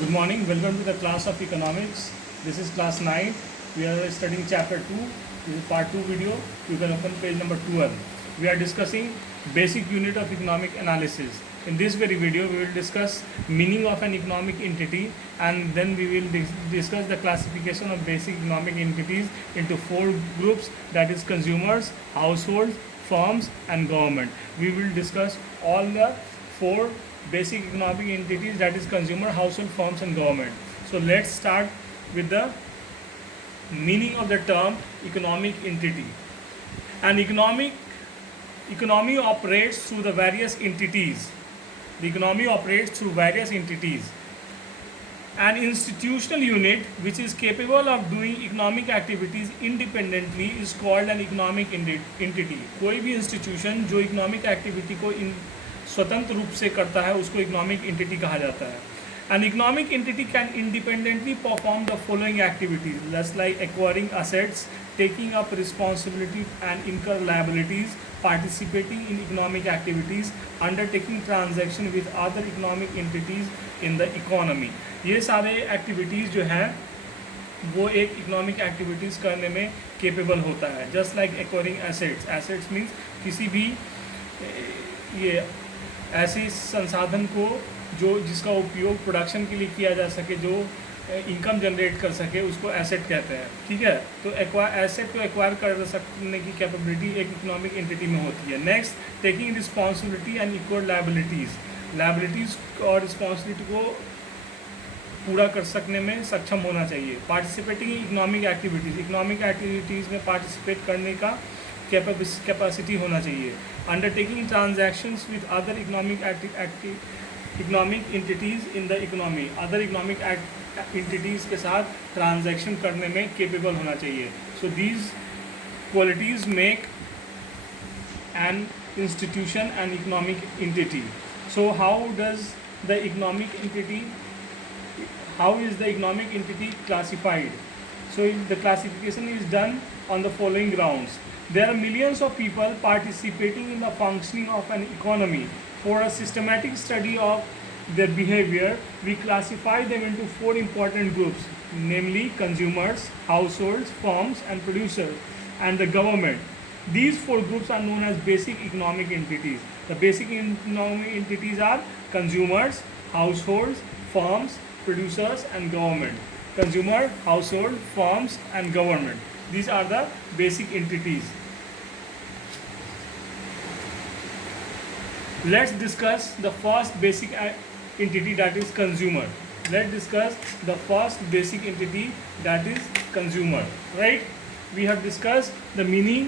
Good morning. Welcome to the class of economics. This is class 9. We are studying chapter 2. This is part 2 video. You can open page number 12. We are discussing basic unit of economic analysis. In this very video, we will discuss meaning of an economic entity, and then we will discuss the classification of basic economic entities into 4 groups, that is consumers, households, firms and government. We will discuss all the 4 basic economic entities, that is consumer, household, firms and government. So let's start with the meaning of the term economic entity. An economy operates through the various entities. The economy operates through various entities. An institutional unit which is capable of doing economic activities independently is called an economic entity. कोई भी institution जो economic activity को स्वतंत्र रूप से करता है उसको इकोनॉमिक एंटिटी कहा जाता है. An economic entity can independently perform the following activities, just like acquiring assets, taking up responsibility and incur liabilities, participating in economic activities, undertaking transaction with other economic entities in the economy. ये सारे activities जो हैं वो एक economic activities करने में capable होता है. Just like acquiring assets. Assets means किसी भी ये ऐसी संसाधन को जो जिसका उपयोग प्रोडक्शन के लिए किया जा सके, जो इनकम जनरेट कर सके, उसको एसेट कहते हैं. ठीक है, तो एसेट को एक्वायर कर सकने की कैपेबिलिटी एक इकोनॉमिक एंटिटी में होती है. Next, taking responsibility and equal liabilities और रिस्पॉन्सिबिलिटी को पूरा कर सकने में सक्षम होना चाहिए. पार्टिसिपेटिंग इन इकोनॉमिक एक्टिविटीज़ में पार्टिसिपेट करने का कैपेसिटी होना चाहिए. Undertaking transactions with other economic entities in the economy. Other economic entities के साथ ट्रांजैक्शन करने में केपेबल होना चाहिए. So these qualities make an institution an economic entity. So how is the economic entity classified? So the classification is done on the following grounds. There are millions of people participating in the functioning of an economy. For a systematic study of their behavior, we classify them into 4 important groups, namely consumers, households, firms and producers, and the government. These 4 groups are known as basic economic entities. The basic economic entities are consumers, households, firms, producers and government. Consumer, household, firms and government. These are the basic entities. Let's discuss the first basic entity, that is consumer. Let's discuss the first basic entity, that is consumer. Right? We have discussed the meaning,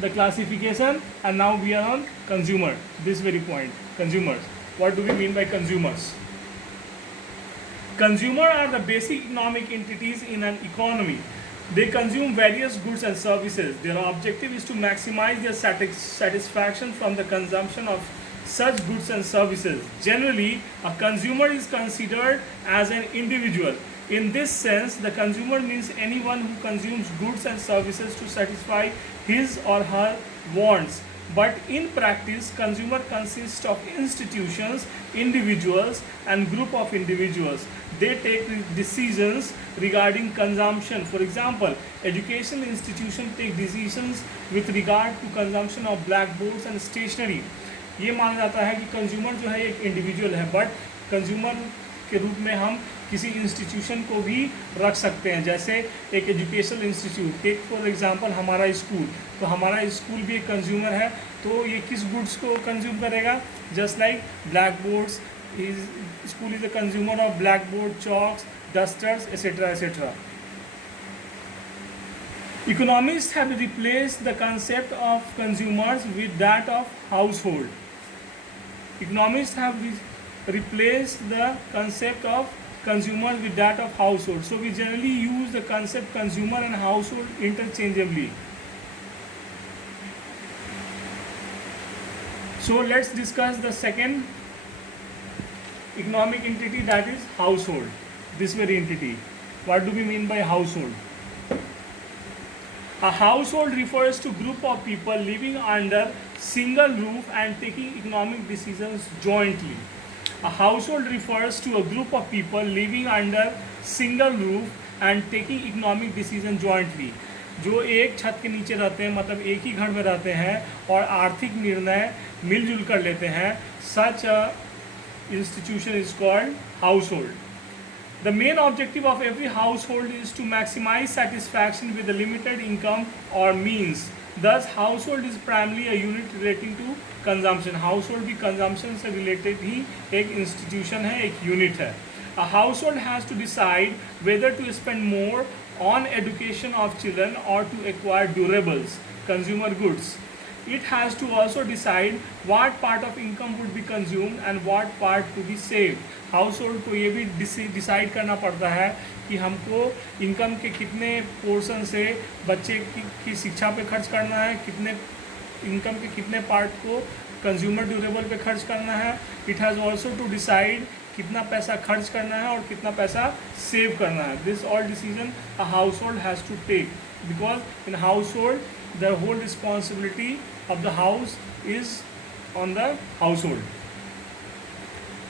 the classification, and now we are on consumer. This very point, consumers. What do we mean by consumers? Consumer are the basic economic entities in an economy. They consume various goods and services. Their objective is to maximize their satisfaction from the consumption of such goods and services. Generally, a consumer is considered as an individual. In this sense, the consumer means anyone who consumes goods and services to satisfy his or her wants. But in practice, consumer consists of institutions, individuals and group of individuals. They take decisions regarding consumption. For example, educational institutions take decisions with regard to consumption of blackboards and stationery. ये माना जाता है कि consumer जो है एक individual है, but consumer के रूप में हम किसी इंस्टीट्यूशन को भी रख सकते हैं. जैसे एक educational institute, take for example हमारा स्कूल. तो हमारा स्कूल भी एक कंज्यूमर है. तो ये किस गुड्स को कंज्यूम करेगा? Just like blackboards, school is a consumer of blackboard, chalks, dusters, et cetera et cetera. Economists have replaced the concept of consumers with that of household. Economists have replaced the concept of consumers with that of household. So we generally use the concept consumer and household interchangeably. So let's discuss the second economic entity, that is household. This very entity. What do we mean by household? A household refers to group of people living under single roof and taking economic decisions jointly. A household refers to a group of people living under single roof and taking economic decision jointly. जो एक छत के नीचे रहते हैं, मतलब एक ही घर में रहते हैं और आर्थिक निर्णय मिलजुल कर लेते हैं. Such a institution is called household. The main objective of every household is to maximize satisfaction with a limited income or means. Thus, household is primarily a unit relating to consumption. Household भी consumption से related ही एक institution है, एक unit है. A household has to decide whether to spend more on education of children or to acquire durables, consumer goods. It has to also decide what part of income would be consumed and what part to be saved. Household को ये भी decide करना पड़ता है कि हमको income के कितने पोर्शन से बच्चे की शिक्षा पे खर्च करना है, कितने इनकम के कितने पार्ट को कंज्यूमर ड्यूरेबल पे खर्च करना है. It has also to decide कितना पैसा खर्च करना है और कितना पैसा सेव करना है. This all decision a household has to take, because in household the whole responsibility of the house is on the household.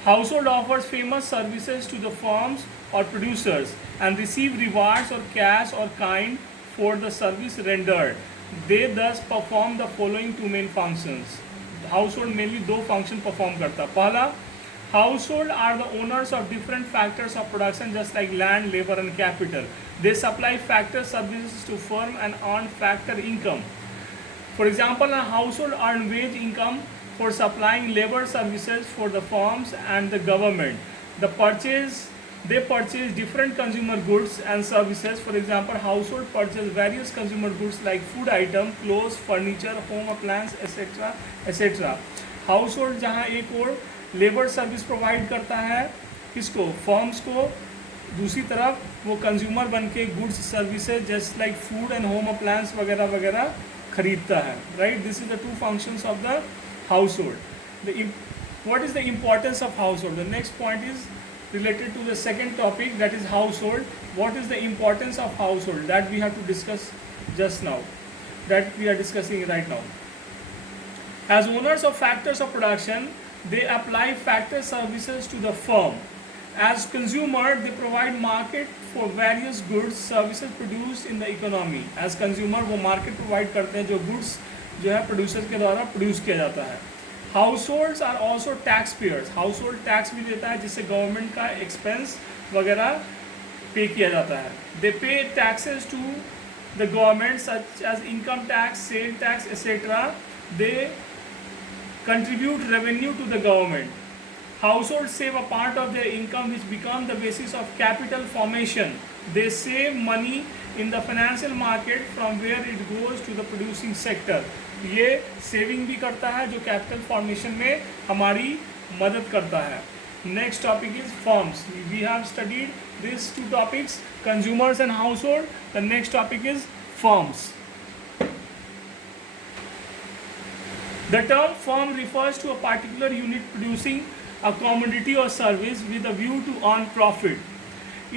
Household offers famous services to the firms or producers and receive rewards or cash or kind for the service rendered. They thus perform the following two main functions. Household mainly दो function perform करता. पहला, household are the owners of different factors of production just like land, labor and capital. They supply factor services to firm and earn factor income. For example, a household earns wage income for supplying labor services for the firms and the government. They purchase different consumer goods and services. For example, household purchase various consumer goods like food items, clothes, furniture, home appliance, etc., etc. Household जहाँ एक और labour service provide करता है किसको, firms को, दूसरी तरफ वो कंज्यूमर बन के goods services just like food and home appliance वगैरह वगैरह खरीदता है. Right, this is the two functions of the household. What is the importance of household? The next point is related to the second topic, that is household. What is the importance of household? That we have to discuss just now, that we are discussing right now. As owners of factors of production, they apply factor services to the firm. As consumer, they provide market for various goods, services produced in the economy. As consumer, वो market provide करते हैं जो goods जो है producers के द्वारा produce किया जाता है. Households are also taxpayers. Household tax भी देता है जिससे government का expense वगैरह pay किया जाता है. They pay taxes to the government such as income tax, sale tax, etc. They contribute revenue to the government. Households save a part of their income which become the basis of capital formation. They save money in the financial market from where it goes to the producing sector. ये saving भी करता है जो capital formation में हमारी मदद करता है. Next topic is firms. We have studied this two topics, consumers and household. The next topic is firms. The term firm refers to a particular unit producing a commodity or service with a view to earn profit.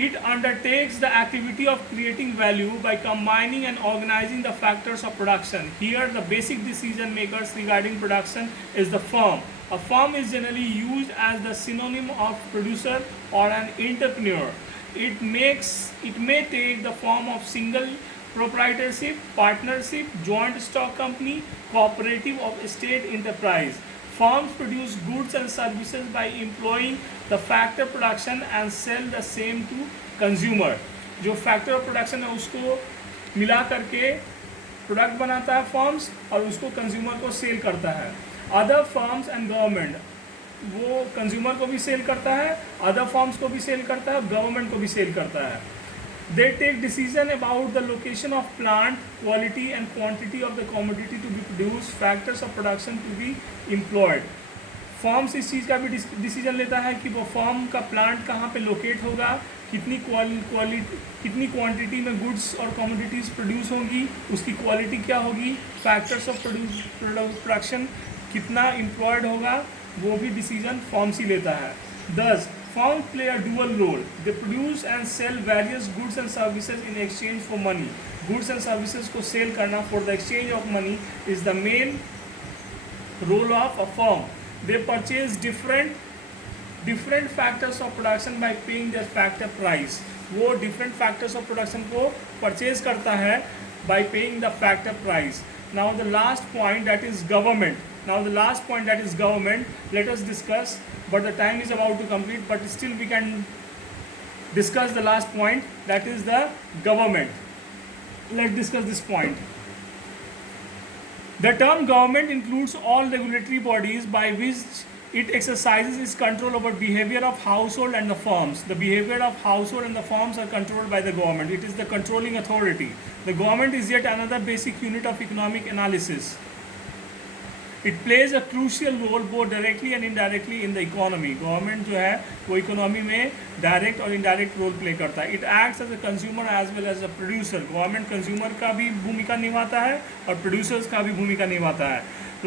It undertakes the activity of creating value by combining and organizing the factors of production. Here, the basic decision makers regarding production is the firm. A firm is generally used as the synonym of producer or an entrepreneur. It may take the form of single proprietorship, partnership, joint stock company, cooperative of state enterprise. Firms produce goods and services by employing the factor production and sell the same to consumer. जो factor of production है उसको मिला करके product बनाता है firms और उसको consumer को सेल करता है. अदर फर्म्स एंड गवर्नमेंट, वो कंज्यूमर को भी सेल करता है, अदर फर्म्स को भी सेल करता है, गवर्नमेंट को भी सेल करता है. They take decision about the location of plant, quality and quantity of the commodity to be produced, factors of production to be employed. Firms इस चीज़ का भी डिसीजन लेता है कि वो फर्म का प्लांट कहाँ पे लोकेट होगा, कितनी क्वांटिटी में गुड्स और कमोडिटीज़ प्रोड्यूस होंगी, उसकी क्वालिटी क्या होगी, फैक्टर्स ऑफ प्रोडक्शन कितना एम्प्लॉयड होगा, वो भी डिसीजन फर्म्स ही लेता है. Thus, firms play a dual role. They produce and sell various goods and services in exchange for money. Goods and services को sell करना for the exchange of money is the main role of a firm. They purchase different different factors of production by paying the factor price, वो different factors of production को purchase करता है bye paying the factor price. Now the last point that is government. Now the last point, that is government, let us discuss, but the time is about to complete, but still we can discuss the last point, that is the government. Let's discuss this point. The term government includes all regulatory bodies by which it exercises its control over behavior of household and the firms. The behavior of household and the firms are controlled by the government. It is the controlling authority. The government is yet another basic unit of economic analysis. It plays a crucial role both directly and indirectly in the economy. Government जो है वो economy में direct और indirect role play करता है. It acts as a consumer as well as a producer. Government consumer का भी भूमिका निभाता है और प्रोड्यूसर्स का भी भूमिका निभाता है.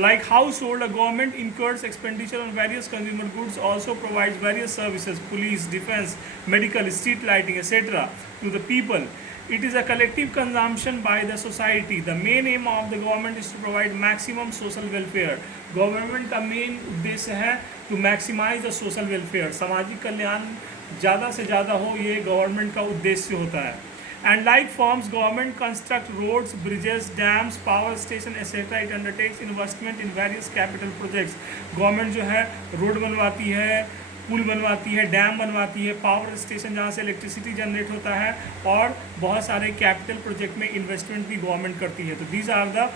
Like household, a government incurs expenditure on various consumer goods, also provides various services, police, defense, medical, street lighting, etc. to the people. It is a collective consumption by the society. The main aim of the government is to provide maximum social welfare. Government का main उद्देश्य है to maximize the social welfare. सामाजिक कल्याण ज़्यादा से ज़्यादा हो, ये government का उद्देश्य होता है. And like firms, government construct roads, bridges, dams, power station, etc. It undertakes investment in various capital projects. Government जो है रोड बनवाती है, पुल बनवाती है, डैम बनवाती है, पावर स्टेशन जहाँ से इलेक्ट्रिसिटी जनरेट होता है, और बहुत सारे कैपिटल प्रोजेक्ट में इन्वेस्टमेंट भी गवर्नमेंट करती है. तो these are the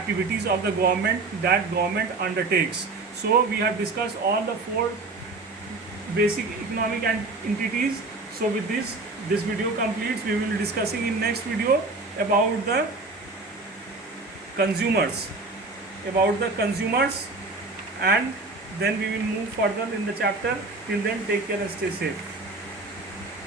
activities of the government that government undertakes. So we have discussed all the 4 basic economic entities. So with this video completes. We will be discussing in next video about the consumers, and then we will move further in the chapter. Till then, take care and stay safe.